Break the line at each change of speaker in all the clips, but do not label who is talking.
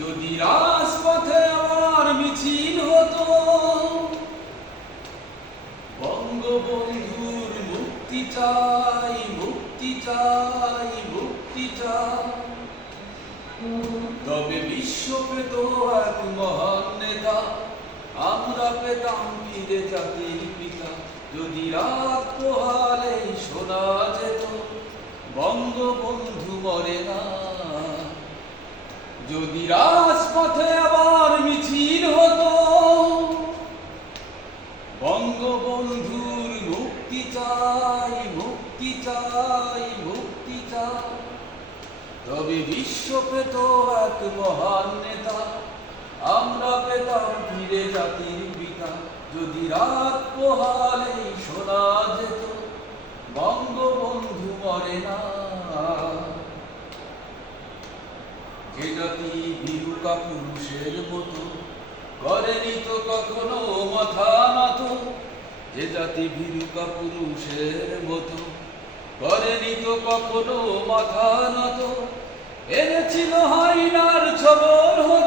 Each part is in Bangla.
যদি রাজপথে আমার মিছিল হতো, বঙ্গবন্ধুর মুক্তি চাই মুক্তি চাই মুক্তি চাই। তবে বিশ্ব পেত এক মহান নেতা, আমরা পেতাম ফিরে জাতির পিতা। যদি রাত পোহালে শোনা যেত, বঙ্গবন্ধু মরে না। যদি রাজপথে আবার মিছিল হতো, বঙ্গবন্ধুর মুক্তি চাই মুক্তি চাই মুক্তি চাই। তবে বিশ্ব পেত এক মহান নেতা, আমরা পেতাম ফিরে জাতির যদি রাত পোহালে শোনা যেত, বঙ্গবন্ধু মরে না। যে জাতি ভীরুকা পুরুষের মতো, করেনি তো কখনো মাথা নত যে জাতি ভীরুকা পুরুষের মতো, করেনি তো কখনো মাথা নত। এনেছিল হাইনার ছবর হতে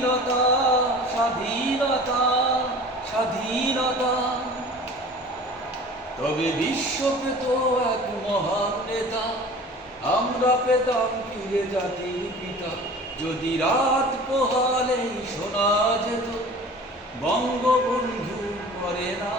স্বাধীনতা স্বাধীনতা স্বাধীনতা। তবে বিশ্ব পেত এক মহান নেতা, আমরা পেতাম ফিরে জাতির পিতা। যদি রাত পোহালে শোনা যেত, বঙ্গবন্ধু করে না।